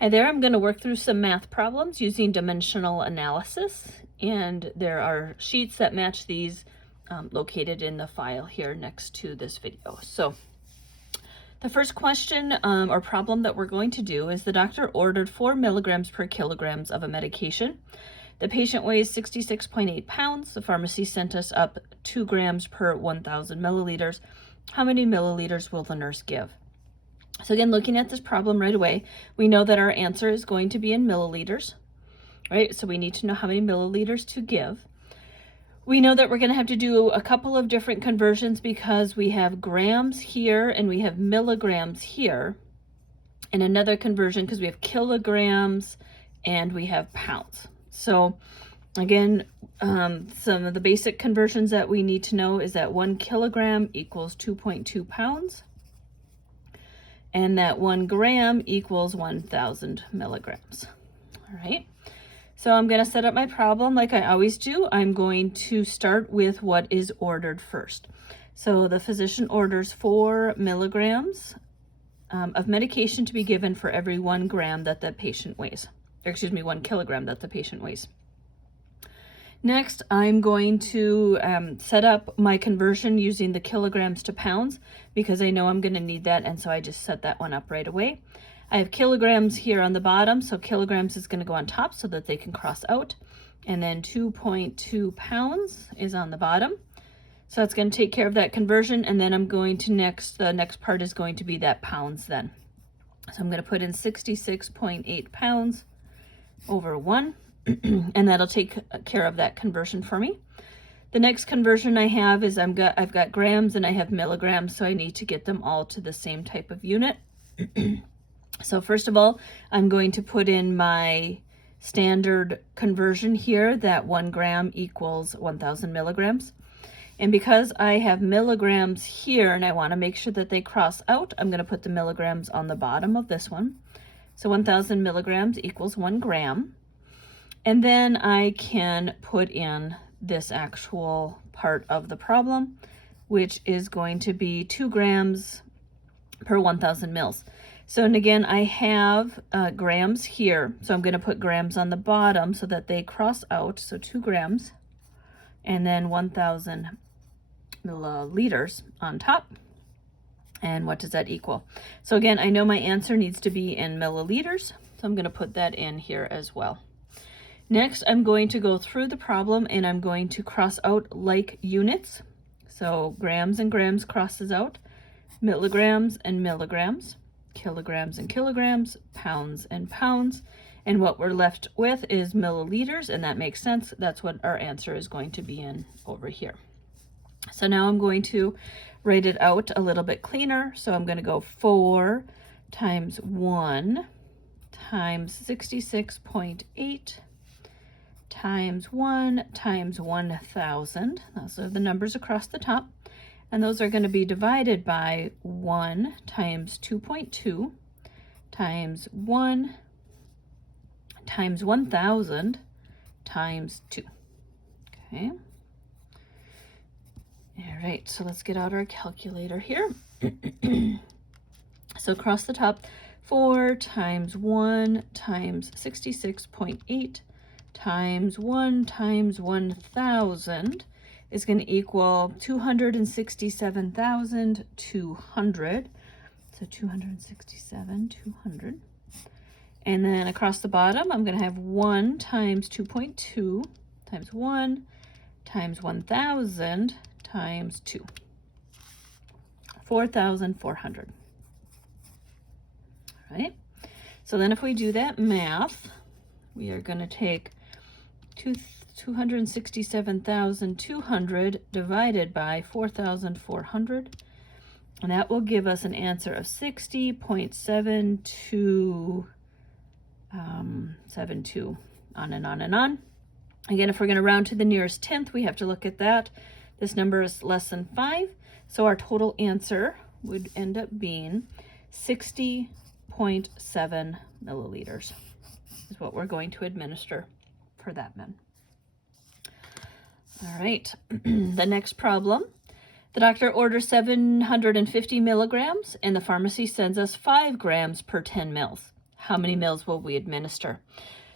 Hi there, I'm going to work through some math problems using dimensional analysis, and there are sheets that match these located in the file here next to this video. So the first question or problem that we're going to do is the doctor ordered 4 milligrams per kilograms of a medication. The patient weighs 66.8 pounds. The pharmacy sent us up 2 grams per 1,000 milliliters. How many milliliters will the nurse give? So again, looking at this problem right away, we know that our answer is going to be in milliliters, right? So we need to know how many milliliters to give. We know that we're going to have to do a couple of different conversions because we have grams here and we have milligrams here, and another conversion because we have kilograms and we have pounds. So again, some of the basic conversions that we need to know is that 1 kilogram equals 2.2 pounds. And that 1 gram equals 1,000 milligrams. All right, so I'm going to set up my problem like I always do. I'm going to start with what is ordered first. So the physician orders 4 milligrams of medication to be given for every 1 gram that the patient weighs, or excuse me, 1 kilogram that the patient weighs. Next, I'm going to set up my conversion using the kilograms to pounds because I know I'm going to need that, and so I just set that one up right away. I have kilograms here on the bottom, so kilograms is going to go on top so that they can cross out, and then 2.2 pounds is on the bottom. So it's going to take care of that conversion, and then I'm going to the next part is going to be that pounds then. So I'm going to put in 66.8 pounds over 1. And that'll take care of that conversion for me. The next conversion I have is I've got grams and I have milligrams, so I need to get them all to the same type of unit. So first of all, I'm going to put in my standard conversion here that 1 gram equals 1,000 milligrams. And because I have milligrams here and I want to make sure that they cross out, I'm going to put the milligrams on the bottom of this one. So 1,000 milligrams equals 1 gram. And then I can put in this actual part of the problem, which is going to be 2 grams per 1,000 mils. So, and again, I have grams here. So I'm going to put grams on the bottom so that they cross out. So 2 grams and then 1,000 milliliters on top. And what does that equal? So again, I know my answer needs to be in milliliters. So I'm going to put that in here as well. Next, I'm going to go through the problem and I'm going to cross out like units. So grams and grams crosses out, milligrams and milligrams, kilograms and kilograms, pounds and pounds. And what we're left with is milliliters, and that makes sense. That's what our answer is going to be in over here. So now I'm going to write it out a little bit cleaner. So I'm going to go 4 times 1 times 66.8 times 1 times 1,000. Those are the numbers across the top. And those are going to be divided by 1 times 2.2 times 1 times 1,000 times 2. Okay. All right, so let's get out our calculator here. So across the top, 4 times 1 times 66.8 times 1 times 1,000 is going to equal 267,200. So 267,200. And then across the bottom, I'm going to have 1 times 2.2 times 1 times 1,000 times 2. 4,400. All right. So then if we do that math, we are going to take 267,200 divided by 4,400, and that will give us an answer of 60.7272, on and on and on. Again, if we're going to round to the nearest tenth, we have to look at that. This number is less than 5, so our total answer would end up being 60.7 milliliters is what we're going to administer for that man. All right, the next problem. The doctor orders 750 milligrams and the pharmacy sends us 5 grams per 10 mils. how many mils will we administer.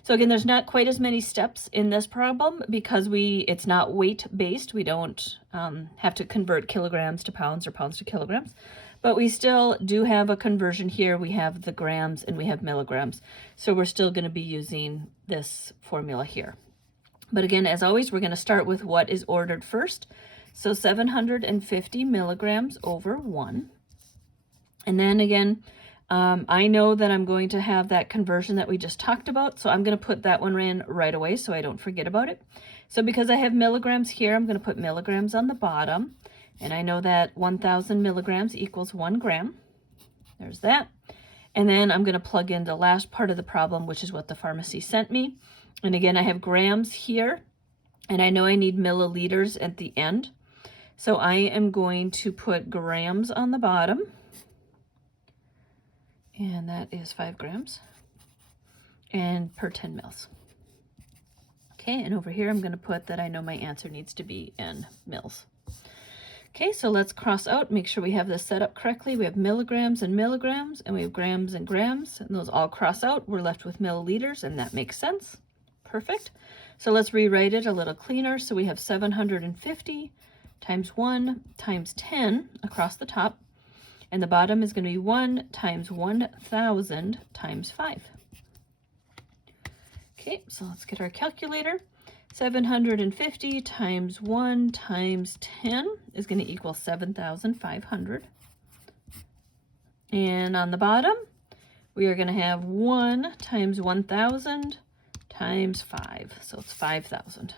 So again, there's not quite as many steps in this problem because it's not weight based. We don't have to convert kilograms to pounds or pounds to kilograms, but we still do have a conversion here. We have the grams and we have milligrams. So we're still going to be using this formula here. But again, as always, we're going to start with what is ordered first. So 750 milligrams over 1. And then again, I know that I'm going to have that conversion that we just talked about, so I'm going to put that one in right away so I don't forget about it. So because I have milligrams here, I'm going to put milligrams on the bottom, and I know that 1,000 milligrams equals 1 gram. There's that. And then I'm going to plug in the last part of the problem, which is what the pharmacy sent me. And again, I have grams here, and I know I need milliliters at the end. So I am going to put grams on the bottom. And that is 5 grams and per 10 mils. Okay, and over here I'm going to put that I know my answer needs to be in mils. Okay, so let's cross out, make sure we have this set up correctly. We have milligrams and milligrams, and we have grams and grams, and those all cross out. We're left with milliliters, and that makes sense. Perfect. So let's rewrite it a little cleaner. So we have 750 times 1 times 10 across the top. And the bottom is going to be 1 times 1,000 times 5. Okay, so let's get our calculator. 750 times 1 times 10 is going to equal 7,500. And on the bottom, we are going to have 1 times 1,000 times 5. So it's 5,000.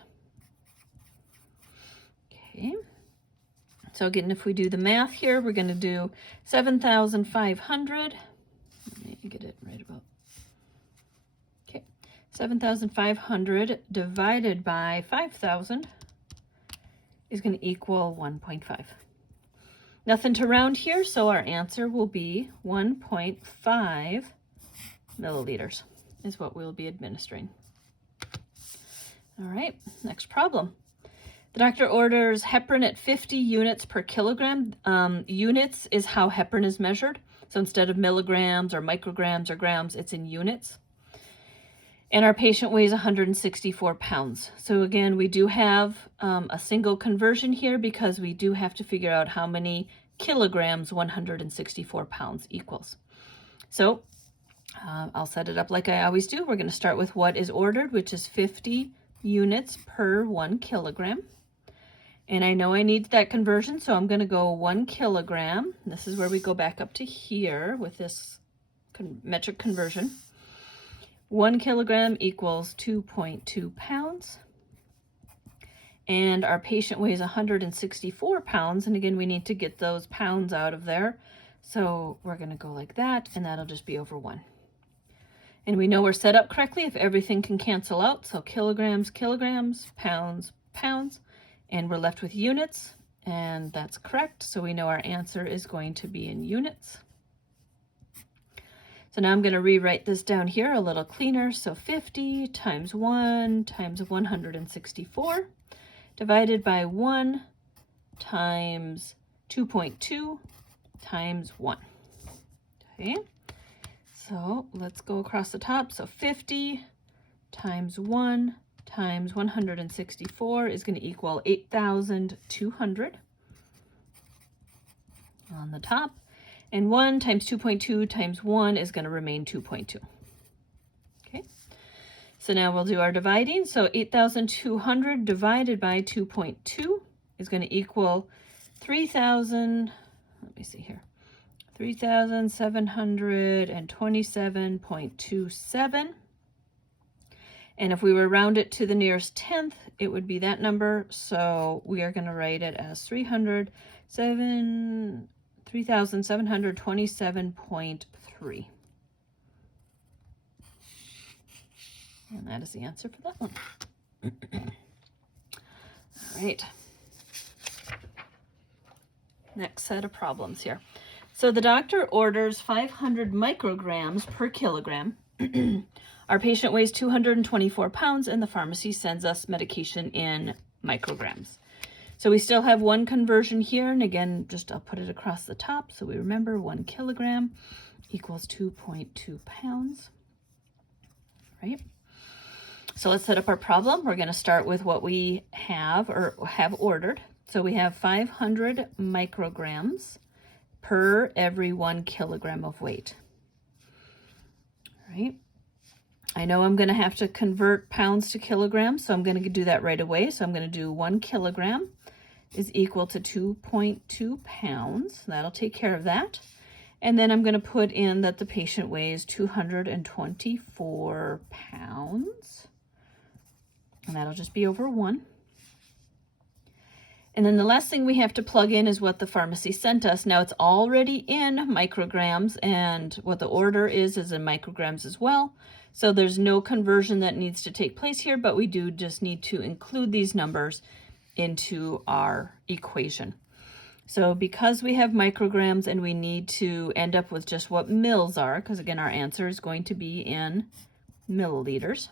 Okay. So again, if we do the math here, we're going to do 7,500. Let me get it right about. Okay, 7,500 divided by 5,000 is going to equal 1.5. Nothing to round here, so our answer will be 1.5 milliliters is what we'll be administering. All right, next problem. The doctor orders heparin at 50 units per kilogram. Units is how heparin is measured. So instead of milligrams or micrograms or grams, it's in units. And our patient weighs 164 pounds. So again, we do have a single conversion here because we do have to figure out how many kilograms 164 pounds equals. So I'll set it up like I always do. We're going to start with what is ordered, which is 50 units per 1 kilogram. And I know I need that conversion, so I'm going to go 1 kilogram. This is where we go back up to here with this metric conversion. 1 kilogram equals 2.2 pounds. And our patient weighs 164 pounds. And again, we need to get those pounds out of there. So we're going to go like that, and that'll just be over 1. And we know we're set up correctly if everything can cancel out. So kilograms, kilograms, pounds, pounds. And we're left with units, and that's correct. So we know our answer is going to be in units. So now I'm going to rewrite this down here a little cleaner. So 50 times 1 times 164 divided by 1 times 2.2 times 1. Okay, so let's go across the top. So 50 times 1 times 164 is going to equal 8,200 on the top. And 1 times 2.2 times 1 is going to remain 2.2. Okay, so now we'll do our dividing. So 8,200 divided by 2.2 is going to equal 3,000, let me see here, 3,727.27. And if we were round it to the nearest tenth, it would be that number. So we are going to write it as 3,727.3. And that is the answer for that one. All right. Next set of problems here. So the doctor orders 500 micrograms per kilogram. Our patient weighs 224 pounds, and the pharmacy sends us medication in micrograms. So we still have one conversion here, and again, I'll put it across the top so we remember 1 kilogram equals 2.2 pounds. right? So let's set up our problem. We're going to start with what we have or have ordered. So we have 500 micrograms per every 1 kilogram of weight. All right. I know I'm going to have to convert pounds to kilograms, so I'm going to do that right away. So I'm going to do 1 kilogram is equal to 2.2 pounds. That'll take care of that. And then I'm going to put in that the patient weighs 224 pounds. And that'll just be over 1. And then the last thing we have to plug in is what the pharmacy sent us. Now it's already in micrograms, and what the order is in micrograms as well. So there's no conversion that needs to take place here, but we do just need to include these numbers into our equation. So because we have micrograms and we need to end up with just what mils are, because again our answer is going to be in milliliters,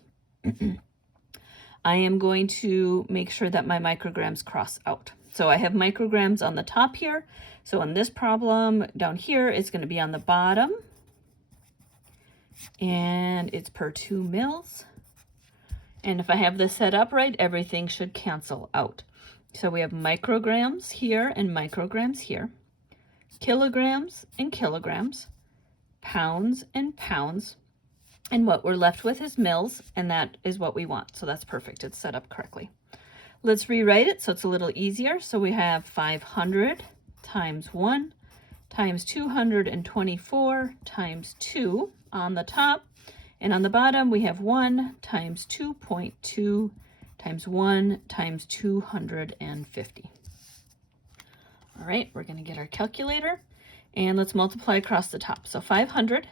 I am going to make sure that my micrograms cross out. So I have micrograms on the top here. So in this problem down here, it's going to be on the bottom. And it's per 2 mils. And if I have this set up right, everything should cancel out. So we have micrograms here and micrograms here. Kilograms and kilograms. Pounds and pounds. And what we're left with is mils, and that is what we want. So that's perfect. It's set up correctly. Let's rewrite it so it's a little easier. So we have 500 times 1 times 224 times 2 on the top. And on the bottom, we have 1 times 2.2 times 1 times 250. All right, we're going to get our calculator, and let's multiply across the top. So 500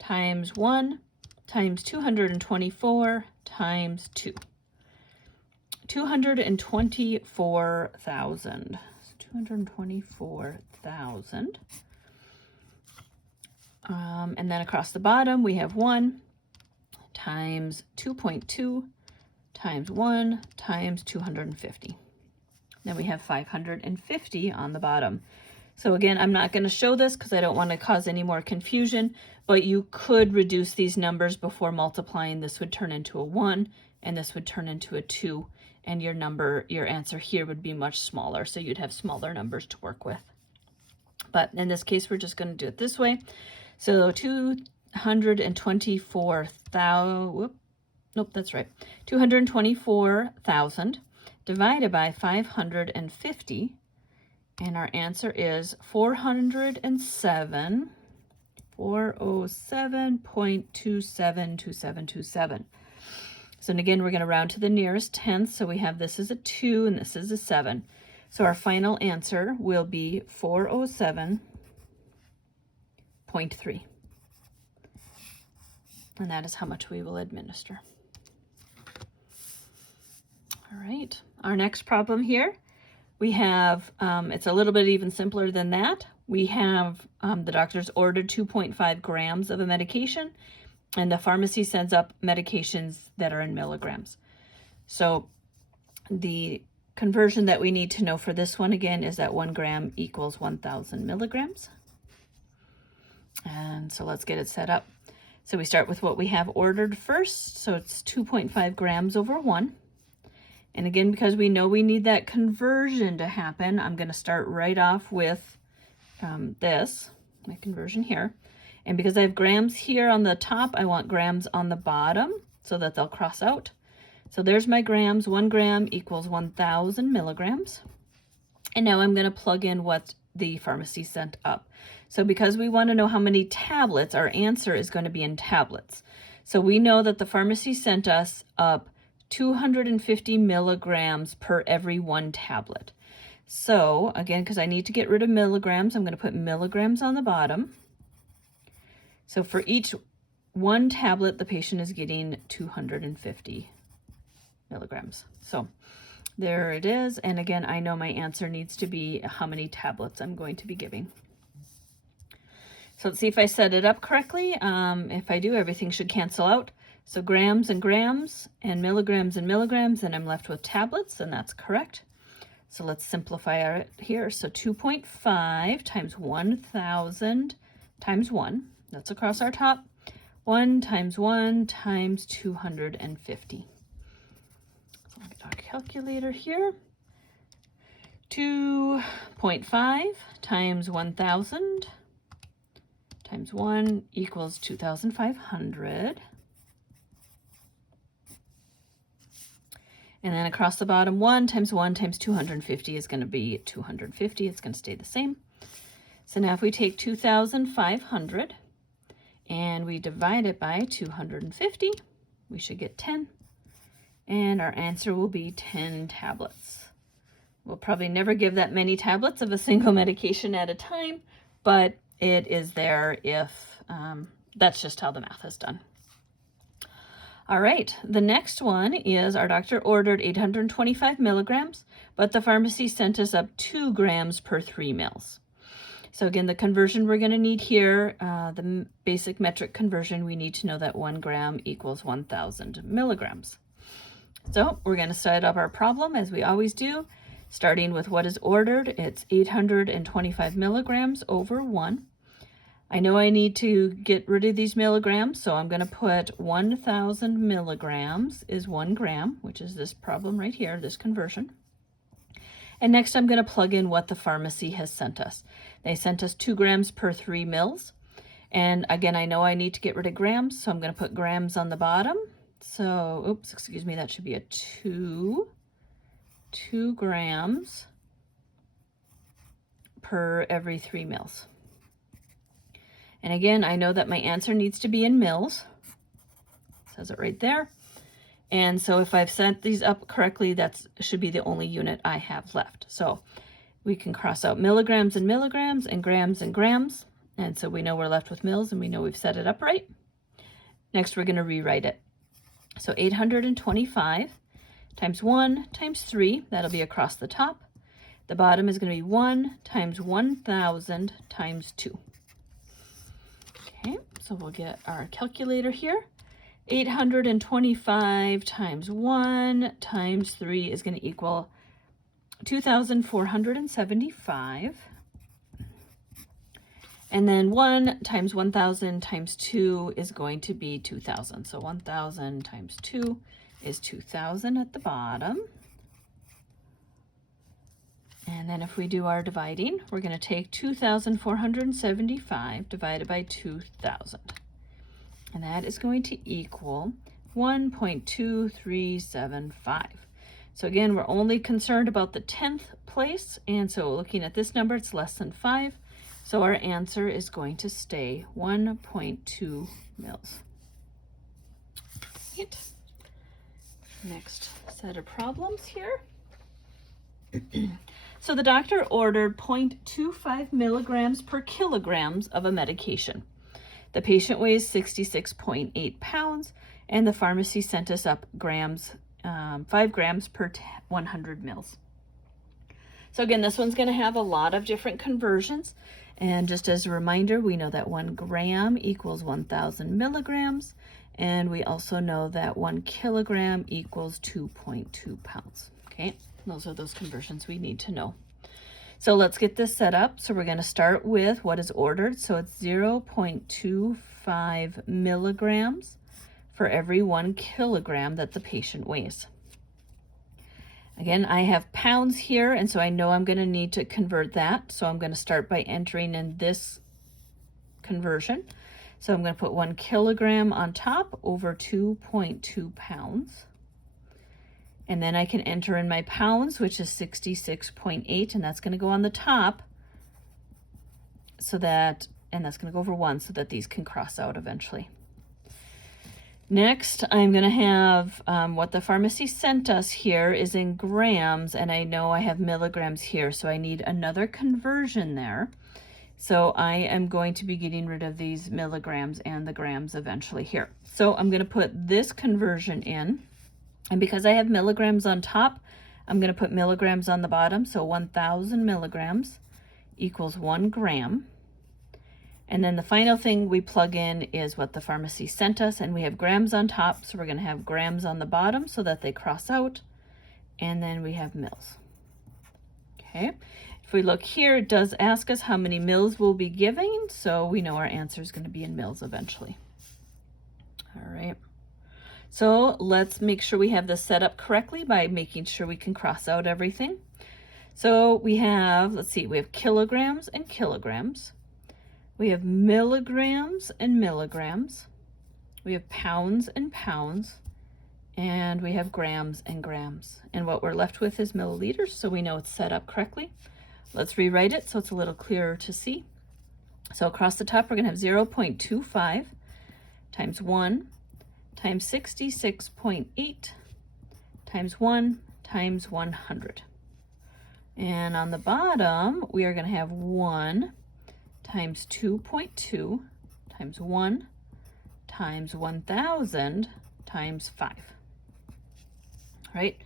times 1 times 224 times 2. 224,000. 224,000. And then across the bottom, we have 1 times 2.2 times 1 times 250. Then we have 550 on the bottom. So again, I'm not going to show this because I don't want to cause any more confusion, but you could reduce these numbers before multiplying. This would turn into a 1, and this would turn into a 2, and your answer here would be much smaller, so you'd have smaller numbers to work with. But in this case, we're just going to do it this way. So 224,000, nope, that's right. 224,000 divided by 550. And our answer is 407.272727. So and again, we're going to round to the nearest tenth. So we have this is a 2 and this is a 7. So our final answer will be 407.3. And that is how much we will administer. All right, our next problem here. We have, it's a little bit even simpler than that. We have the doctor's ordered 2.5 grams of a medication, and the pharmacy sends up medications that are in milligrams. So the conversion that we need to know for this one, again, is that 1 gram equals 1,000 milligrams. And so let's get it set up. So we start with what we have ordered first. So it's 2.5 grams over 1. And again, because we know we need that conversion to happen, I'm going to start right off with this, my conversion here. And because I have grams here on the top, I want grams on the bottom so that they'll cross out. So there's my grams. 1 gram equals 1,000 milligrams. And now I'm going to plug in what the pharmacy sent up. So because we want to know how many tablets, our answer is going to be in tablets. So we know that the pharmacy sent us up 250 milligrams per every 1 tablet. So again, because I need to get rid of milligrams, I'm going to put milligrams on the bottom. So for each 1 tablet, the patient is getting 250 milligrams. So there it is. And again, I know my answer needs to be how many tablets I'm going to be giving. So let's see if I set it up correctly. If I do, everything should cancel out. So grams and grams and milligrams, and I'm left with tablets, and that's correct. So let's simplify it here. So 2.5 times 1,000 times 1, that's across our top. 1 times 1 times 250. So I'll get our calculator here. 2.5 times 1,000 times 1 equals 2,500. And then across the bottom, 1 times 250 is going to be 250. It's going to stay the same. So now if we take 2,500 and we divide it by 250, we should get 10. And our answer will be 10 tablets. We'll probably never give that many tablets of a single medication at a time, but it is there if that's just how the math is done. All right, the next one is our doctor ordered 825 milligrams, but the pharmacy sent us up 2 grams per 3 mils. So again, the conversion we're going to need here, the basic metric conversion, we need to know that 1 gram equals 1,000 milligrams. So we're going to set up our problem as we always do, starting with what is ordered. It's 825 milligrams over 1. I know I need to get rid of these milligrams, so I'm going to put 1,000 milligrams is 1 gram, which is this problem right here, this conversion. And next I'm going to plug in what the pharmacy has sent us. They sent us 2 grams per 3 mils. And again, I know I need to get rid of grams, so I'm going to put grams on the bottom. So, oops, excuse me, that should be a 2 grams per every 3 mils. And again, I know that my answer needs to be in mils. It says it right there. And so if I've set these up correctly, that should be the only unit I have left. So we can cross out milligrams and milligrams and grams and grams. And so we know we're left with mils and we know we've set it up right. Next, we're going to rewrite it. So 825 times 1 times 3, that'll be across the top. The bottom is going to be 1 times 1,000 times 2. Okay, so we'll get our calculator here. 825 times 1 times 3 is going to equal 2,475. And then 1 times 1,000 times 2 is going to be 2,000. So 1,000 times 2 is 2,000 at the bottom. And then if we do our dividing, we're going to take 2,475 divided by 2,000. And that is going to equal 1.2375. So again, we're only concerned about the 10th place. And so looking at this number, it's less than 5. So our answer is going to stay 1.2 mils. Right. Next set of problems here. So the doctor ordered 0.25 milligrams per kilograms of a medication. The patient weighs 66.8 pounds, and the pharmacy sent us up 5 grams per 100 mils. So again, this one's going to have a lot of different conversions. And just as a reminder, we know that 1 gram equals 1,000 milligrams. And we also know that 1 kilogram equals 2.2 pounds. Okay, those are those conversions we need to know. So let's get this set up. So we're going to start with what is ordered. So it's 0.25 milligrams for every 1 kilogram that the patient weighs. Again, I have pounds here, and so I know I'm going to need to convert that. So I'm going to start by entering in this conversion. So I'm going to put 1 kilogram on top over 2.2 pounds. And then I can enter in my pounds, which is 66.8, and that's going to go on the top. So that, and that's going to go over 1 so that these can cross out eventually. Next, I'm going to have what the pharmacy sent us here is in grams, and I know I have milligrams here, so I need another conversion there. So I am going to be getting rid of these milligrams and the grams eventually here. So I'm going to put this conversion in, and because I have milligrams on top, I'm going to put milligrams on the bottom. So 1,000 milligrams equals 1 gram. And then the final thing we plug in is what the pharmacy sent us, and we have grams on top, so we're going to have grams on the bottom so that they cross out, and then we have mils. Okay, if we look here, it does ask us how many mils we'll be giving, so we know our answer is going to be in mils eventually. So let's make sure we have this set up correctly by making sure we can cross out everything. So we have, let's see, we have kilograms and kilograms. We have milligrams and milligrams. We have pounds and pounds. And we have grams and grams. And what we're left with is milliliters, so we know it's set up correctly. Let's rewrite it so it's a little clearer to see. So across the top, we're going to have 0.25 times 1 times 66.8 times 1 times 100. And on the bottom, we are going to have 1 times 2.2 times 1 times 1,000 times 5. Right?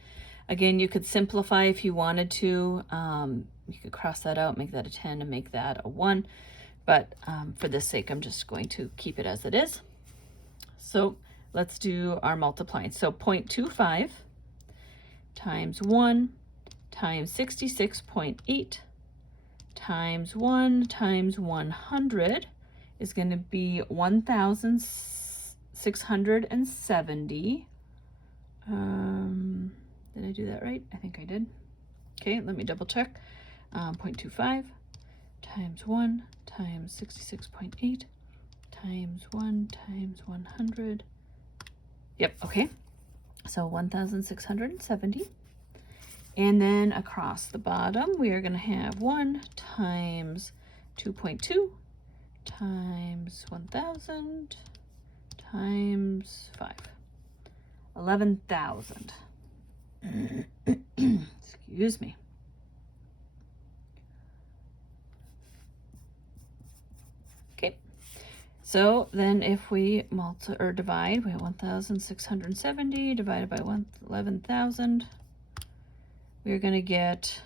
Again, you could simplify if you wanted to. You could cross that out, make that a 10, and make that a 1. But for this sake, I'm just going to keep it as it is. So let's do our multiplying. So 0.25 times 1 times 66.8 times 1 times 100 is going to be 1,670. Did I do that right? I think I did. Okay, let me double check. 0.25 times 1 times 66.8 times 1 times 100. Yep, okay. So 1,670. And then across the bottom, we are going to have 1 times 2.2 times 1,000 times 5. 11,000. Excuse me. Okay. So then if we divide, we have 1,670 divided by 11,000. We're going to get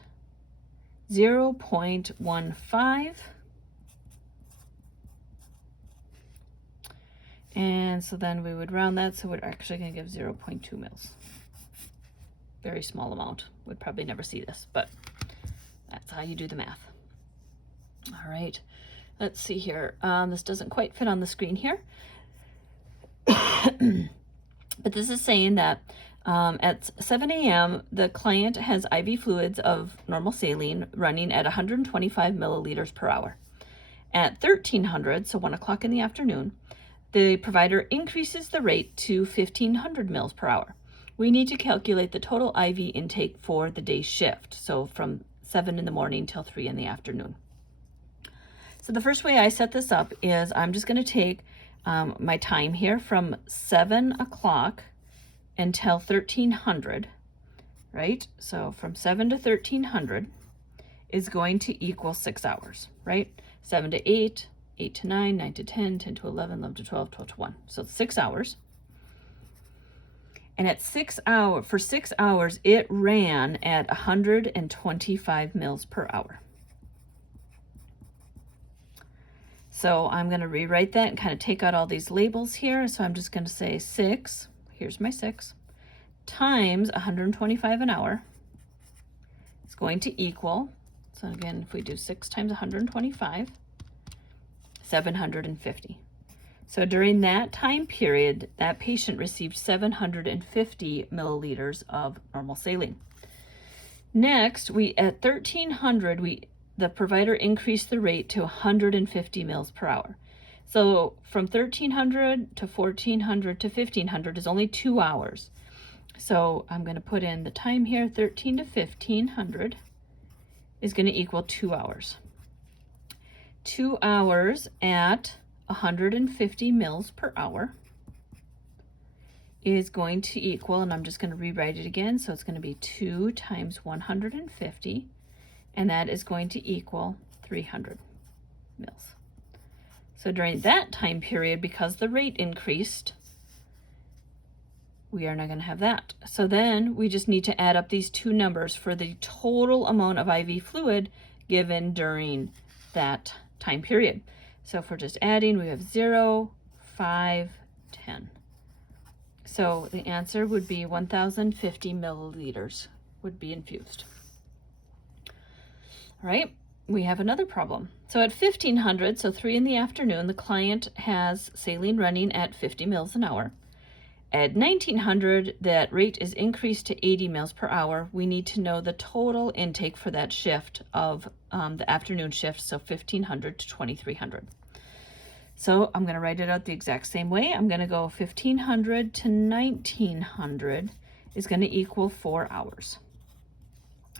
0.15. And so then we would round that, so we're actually going to give 0.2 mils. Very small amount. Would probably never see this, but that's how you do the math. All right, let's see here. This doesn't quite fit on the screen here. But this is saying that at 7 a.m., the client has IV fluids of normal saline running at 125 milliliters per hour. At 1300, so 1 o'clock in the afternoon, the provider increases the rate to 1,500 mils per hour. We need to calculate the total IV intake for the day shift, so from 7 in the morning till 3 in the afternoon. So the first way I set this up is I'm just going to take my time here from 7 o'clock until 1300, right? So from 7 to 1300 is going to equal 6 hours, right? 7 to 8, 8 to 9, 9 to 10, 10 to 11, 11 to 12, 12 to 1. So it's 6 hours. And at 6 hours, it ran at 125 mils per hour. So I'm going to rewrite that and kind of take out all these labels here. So I'm just going to say 6, here's my 6, times 125 an hour. It's going to equal, so again, if we do 6 times 125, 750. So during that time period, that patient received 750 milliliters of normal saline. Next, at 1300, the provider increased the rate to 150 mils per hour. So from 1300 to 1400 to 1500 is only 2 hours. So I'm going to put in the time here, 13 to 1500 is going to equal 2 hours. 2 hours at 150 mils per hour is going to equal, and I'm just going to rewrite it again, so it's going to be 2 times 150, and that is going to equal 300 mils. So during that time period, because the rate increased, we are not going to have that. So then we just need to add up these two numbers for the total amount of IV fluid given during that time period. So if we're just adding, we have 0, 5, 10. So the answer would be 1,050 milliliters would be infused. All right, we have another problem. So at 1500, so 3 in the afternoon, the client has saline running at 50 mils an hour. At 1900, that rate is increased to 80 mils per hour. We need to know the total intake for that shift of the afternoon shift, so 1500 to 2300. So I'm going to write it out the exact same way. I'm going to go 1500 to 1900 is going to equal 4 hours.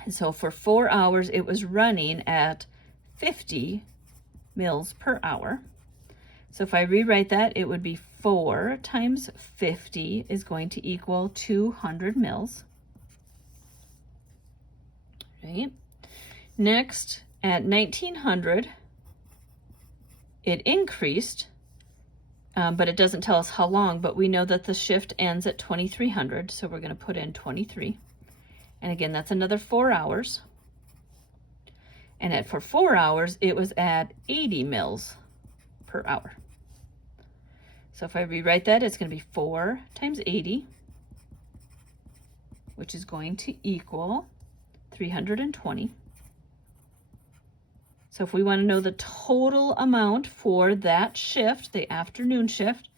And so for 4 hours, it was running at 50 mils per hour. So if I rewrite that, it would be 4 times 50 is going to equal 200 mils. Right? Next, at 1900, it increased, but it doesn't tell us how long, but we know that the shift ends at 2300, so we're going to put in 23. And again, that's another 4 hours. And for 4 hours, it was at 80 mils per hour. So if I rewrite that, it's going to be 4 times 80, which is going to equal 320. So if we want to know the total amount for that shift, the afternoon shift,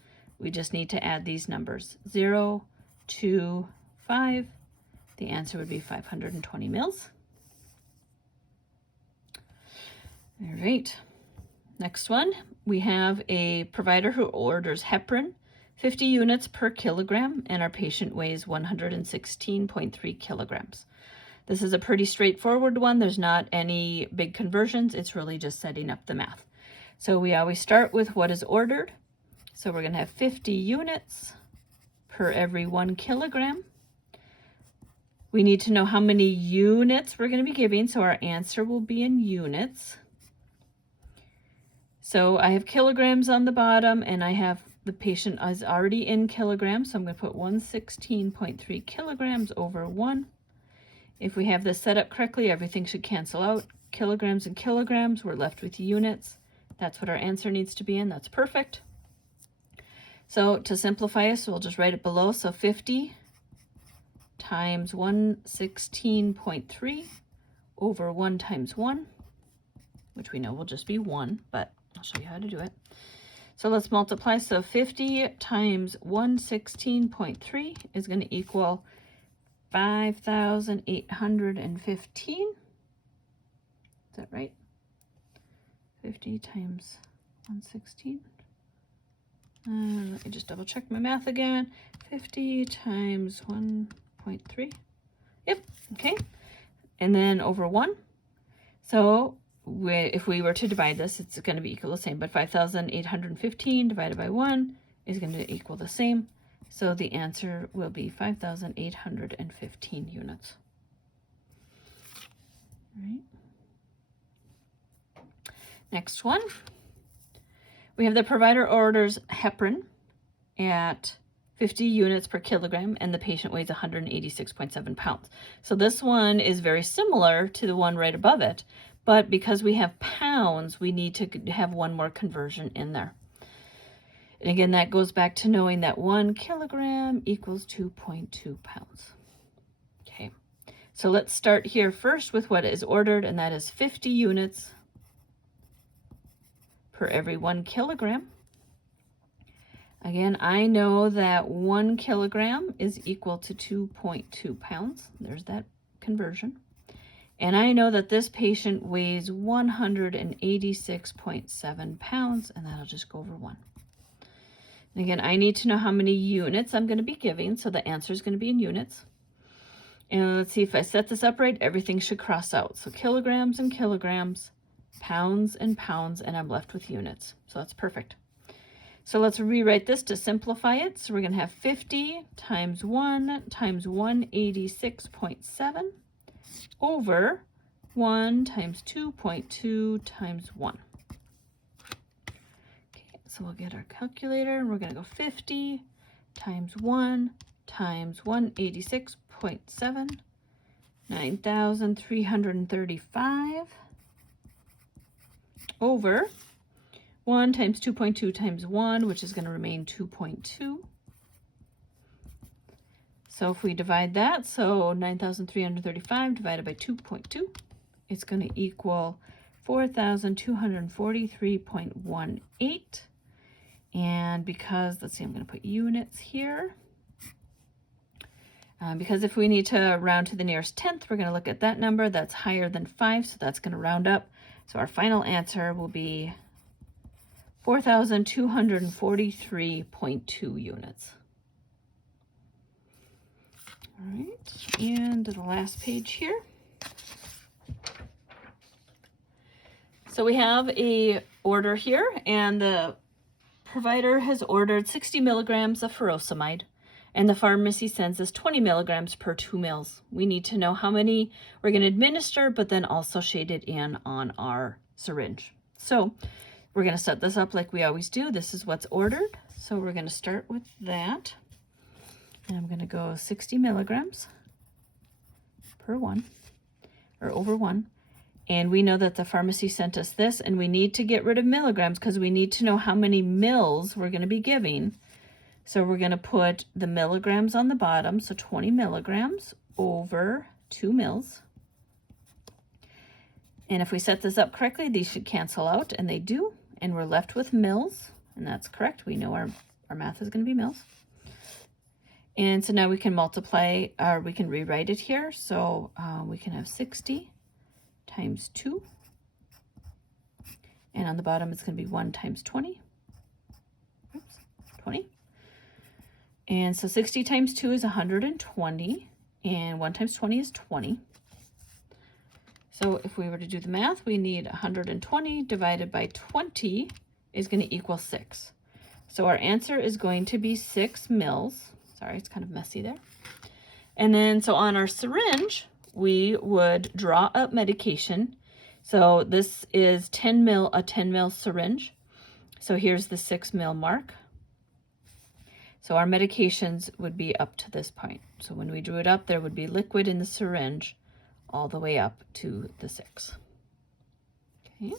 we just need to add these numbers, 0, 2, 5. The answer would be 520 mils. All right. Next one, we have a provider who orders heparin, 50 units per kilogram, and our patient weighs 116.3 kilograms. This is a pretty straightforward one. There's not any big conversions. It's really just setting up the math. So we always start with what is ordered. So we're going to have 50 units per every 1 kilogram. We need to know how many units we're going to be giving, so our answer will be in units. So I have kilograms on the bottom, and I have the patient is already in kilograms, so I'm going to put 116.3 kilograms over 1. If we have this set up correctly, everything should cancel out. Kilograms and kilograms, we're left with units. That's what our answer needs to be in. That's perfect. So to simplify this, we'll just write it below. So 50 times 116.3 over 1 times 1, which we know will just be 1, but I'll show you how to do it. So let's multiply. So 50 times 116.3 is going to equal 5,815. Is that right? 50 times 116. Let me just double check my math again. 50 times 1.3. Yep, okay. And then over 1. So if we were to divide this, it's going to be equal the same. But 5,815 divided by 1 is going to equal the same. So the answer will be 5,815 units. All right. Next one. We have the provider orders heparin at 50 units per kilogram, and the patient weighs 186.7 pounds. So this one is very similar to the one right above it, but because we have pounds, we need to have one more conversion in there. And again, that goes back to knowing that 1 kilogram equals 2.2 pounds. Okay, so let's start here first with what is ordered, and that is 50 units per every 1 kilogram. Again, I know that 1 kilogram is equal to 2.2 pounds. There's that conversion. And I know that this patient weighs 186.7 pounds, and that'll just go over 1. And again, I need to know how many units I'm going to be giving, so the answer is going to be in units. And let's see, if I set this up right, everything should cross out. So kilograms and kilograms, pounds and pounds, and I'm left with units. So that's perfect. So let's rewrite this to simplify it. So we're going to have 50 times 1 times 186.7 over 1 times 2.2 times 1. So we'll get our calculator, and we're going to go 50 times 1 times 186.7, 9,335 over 1 times 2.2 times 1, which is going to remain 2.2. So if we divide that, so 9,335 divided by 2.2, it's going to equal 4,243.18. And because, let's see, I'm going to put units here. Because if we need to round to the nearest tenth, we're going to look at that number that's higher than 5, so that's going to round up. So our final answer will be 4,243.2 units. All right, and the last page here. So we have a order here, and the provider has ordered 60 milligrams of furosemide, and the pharmacy sends us 20 milligrams per 2 mils. We need to know how many we're going to administer, but then also shade it in on our syringe. So we're going to set this up like we always do. This is what's ordered. So we're going to start with that. And I'm going to go 60 milligrams per 1, or over 1. And we know that the pharmacy sent us this, and we need to get rid of milligrams because we need to know how many mils we're going to be giving. So we're going to put the milligrams on the bottom, so 20 milligrams over 2 mils. And if we set this up correctly, these should cancel out, and they do. And we're left with mils, and that's correct. We know our math is going to be mils. And so now we can multiply, or we can rewrite it here. So we can have 60 times 2. And on the bottom, it's going to be 1 times 20. Oops, 20. And so 60 times 2 is 120. And 1 times 20 is 20. So if we were to do the math, we need 120 divided by 20 is going to equal 6. So our answer is going to be 6 mils. Sorry, it's kind of messy there. And then, so on our syringe, we would draw up medication. So this is a 10 mil syringe. So here's the 6 mil mark. So our medications would be up to this point. So when we drew it up, there would be liquid in the syringe all the way up to the 6. Okay.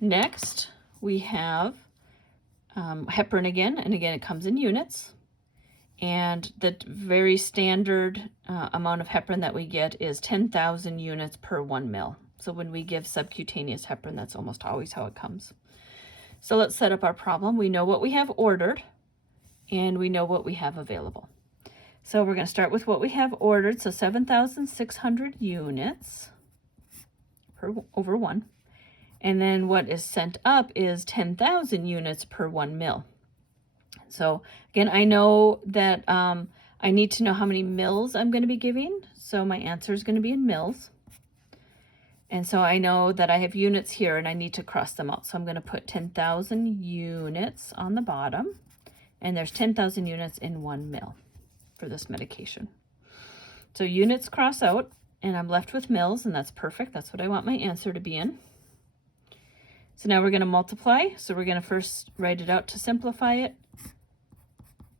Next, we have heparin again, and again, it comes in units. And the very standard amount of heparin that we get is 10,000 units per 1 mil. So when we give subcutaneous heparin, that's almost always how it comes. So let's set up our problem. We know what we have ordered, and we know what we have available. So we're going to start with what we have ordered. So 7,600 units over 1. And then what is sent up is 10,000 units per 1 mil. So again, I know that I need to know how many mils I'm going to be giving. So my answer is going to be in mils. And so I know that I have units here and I need to cross them out. So I'm going to put 10,000 units on the bottom. And there's 10,000 units in 1 mil for this medication. So units cross out and I'm left with mils, and that's perfect. That's what I want my answer to be in. So now we're going to multiply. So we're going to first write it out to simplify it.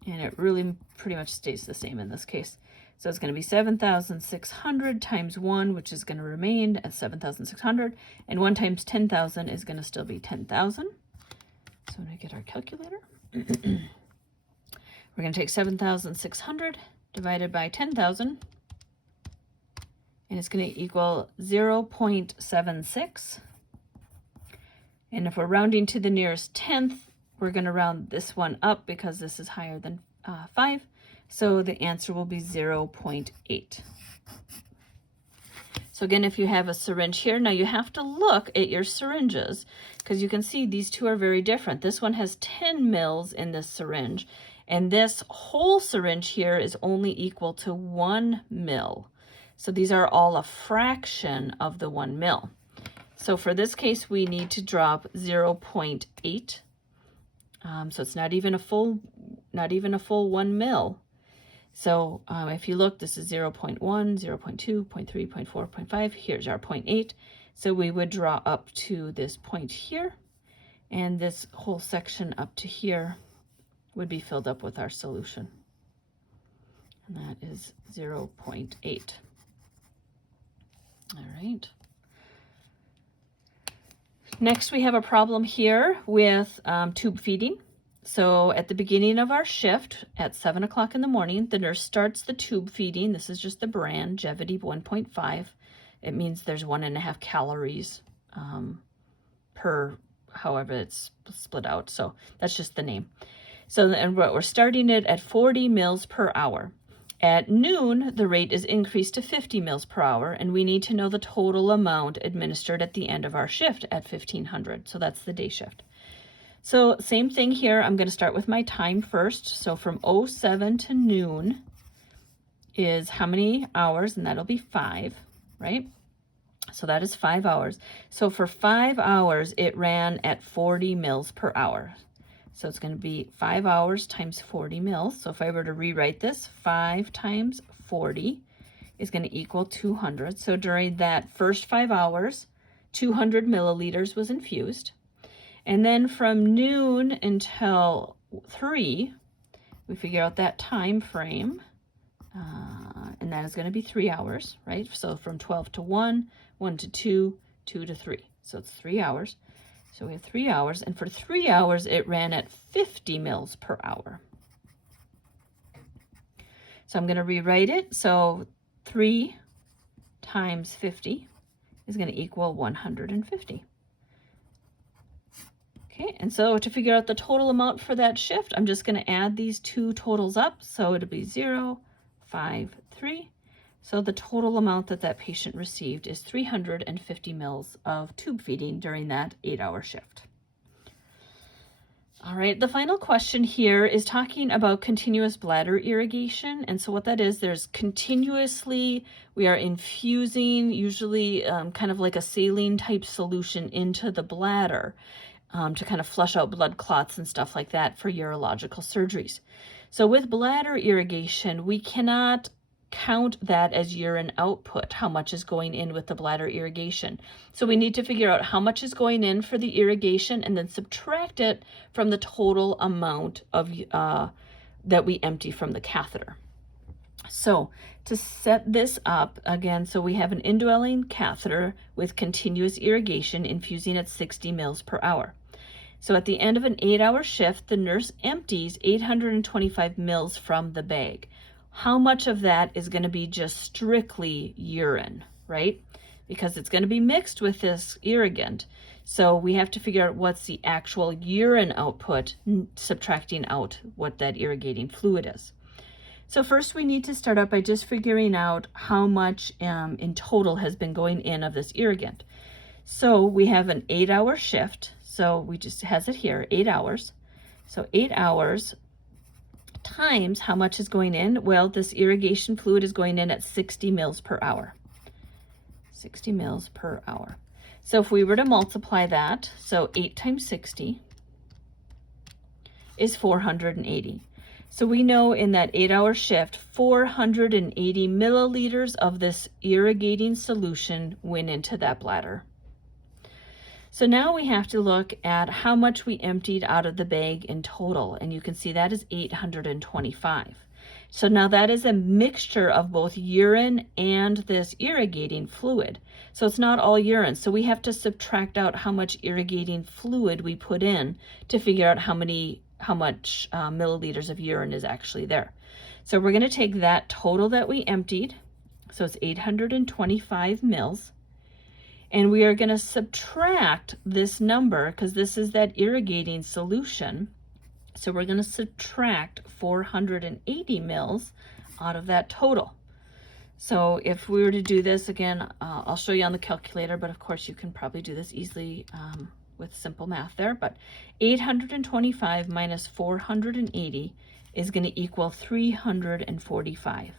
And it really pretty much stays the same in this case. So it's going to be 7,600 times 1, which is going to remain at 7,600. And 1 times 10,000 is going to still be 10,000. So when I get our calculator, we're going to take 7,600 divided by 10,000. And it's going to equal 0.76. And if we're rounding to the nearest tenth, we're going to round this one up because this is higher than 5. So the answer will be 0.8. So again, if you have a syringe here, now you have to look at your syringes because you can see these two are very different. This one has 10 mils in this syringe, and this whole syringe here is only equal to 1 mil. So these are all a fraction of the 1 mil. So for this case, we need to drop 0.8. So it's not even a full 1 mil. So if you look, this is 0.1, 0.2, 0.3, 0.4, 0.5. Here's our 0.8. So we would draw up to this point here, and this whole section up to here would be filled up with our solution. And that is 0.8. All right. Next, we have a problem here with tube feeding. So at the beginning of our shift at 7 o'clock in the morning, the nurse starts the tube feeding. This is just the brand, Jevity 1.5. It means there's 1.5 calories per however it's split out. So that's just the name. So and we're starting it at 40 mils per hour. At noon, the rate is increased to 50 mils per hour, and we need to know the total amount administered at the end of our shift at 1500. So that's the day shift. So same thing here. I'm going to start with my time first. So from 07 to noon is how many hours? And that'll be 5, right? So that is 5 hours. So for 5 hours, it ran at 40 mils per hour. So it's going to be 5 hours times 40 mils. So if I were to rewrite this, 5 times 40 is going to equal 200. So during that first 5 hours, 200 milliliters was infused. And then from noon until 3, we figure out that time frame. And that is going to be 3 hours, right? So from 12 to 1, 1 to 2, 2 to 3. So it's 3 hours. So we have 3 hours, and for 3 hours, it ran at 50 mils per hour. So I'm going to rewrite it. So 3 times 50 is going to equal 150. Okay, and so to figure out the total amount for that shift, I'm just going to add these two totals up. So it'll be 0, 5, 3. So the total amount that that patient received is 350 mils of tube feeding during that 8-hour shift. All right, the final question here is talking about continuous bladder irrigation. And so what that is, there's continuously, we are infusing usually kind of like a saline type solution into the bladder to kind of flush out blood clots and stuff like that for urological surgeries. So with bladder irrigation, we cannot count that as urine output, how much is going in with the bladder irrigation. So we need to figure out how much is going in for the irrigation and then subtract it from the total amount of that we empty from the catheter. So to set this up again, so we have an indwelling catheter with continuous irrigation infusing at 60 mils per hour. So at the end of an 8-hour shift, the nurse empties 825 mils from the bag. How much of that is going to be just strictly urine, right? Because it's going to be mixed with this irrigant. So we have to figure out what's the actual urine output, subtracting out what that irrigating fluid is. So first we need to start out by just figuring out how much in total has been going in of this irrigant. So we have an 8-hour shift. So we just has it here, 8 hours. So 8 hours times how much is going in. Well, this irrigation fluid is going in at 60 mils per hour. 60 mils per hour. So if we were to multiply that, so 8 times 60 is 480. So we know in that 8-hour shift, 480 milliliters of this irrigating solution went into that bladder. So now we have to look at how much we emptied out of the bag in total, and you can see that is 825. So now that is a mixture of both urine and this irrigating fluid. So it's not all urine. So we have to subtract out how much irrigating fluid we put in to figure out how much milliliters of urine is actually there. So we're going to take that total that we emptied. So it's 825 mils. And we are going to subtract this number because this is that irrigating solution. So we're going to subtract 480 mils out of that total. So if we were to do this again, I'll show you on the calculator, but of course you can probably do this easily with simple math there. But 825 minus 480 is going to equal 345.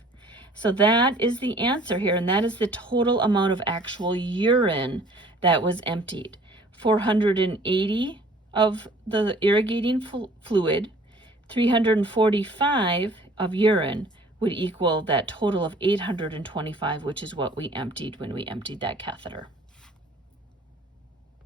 So that is the answer here, and that is the total amount of actual urine that was emptied. 480 of the irrigating fluid, 345 of urine would equal that total of 825, which is what we emptied when we emptied that catheter.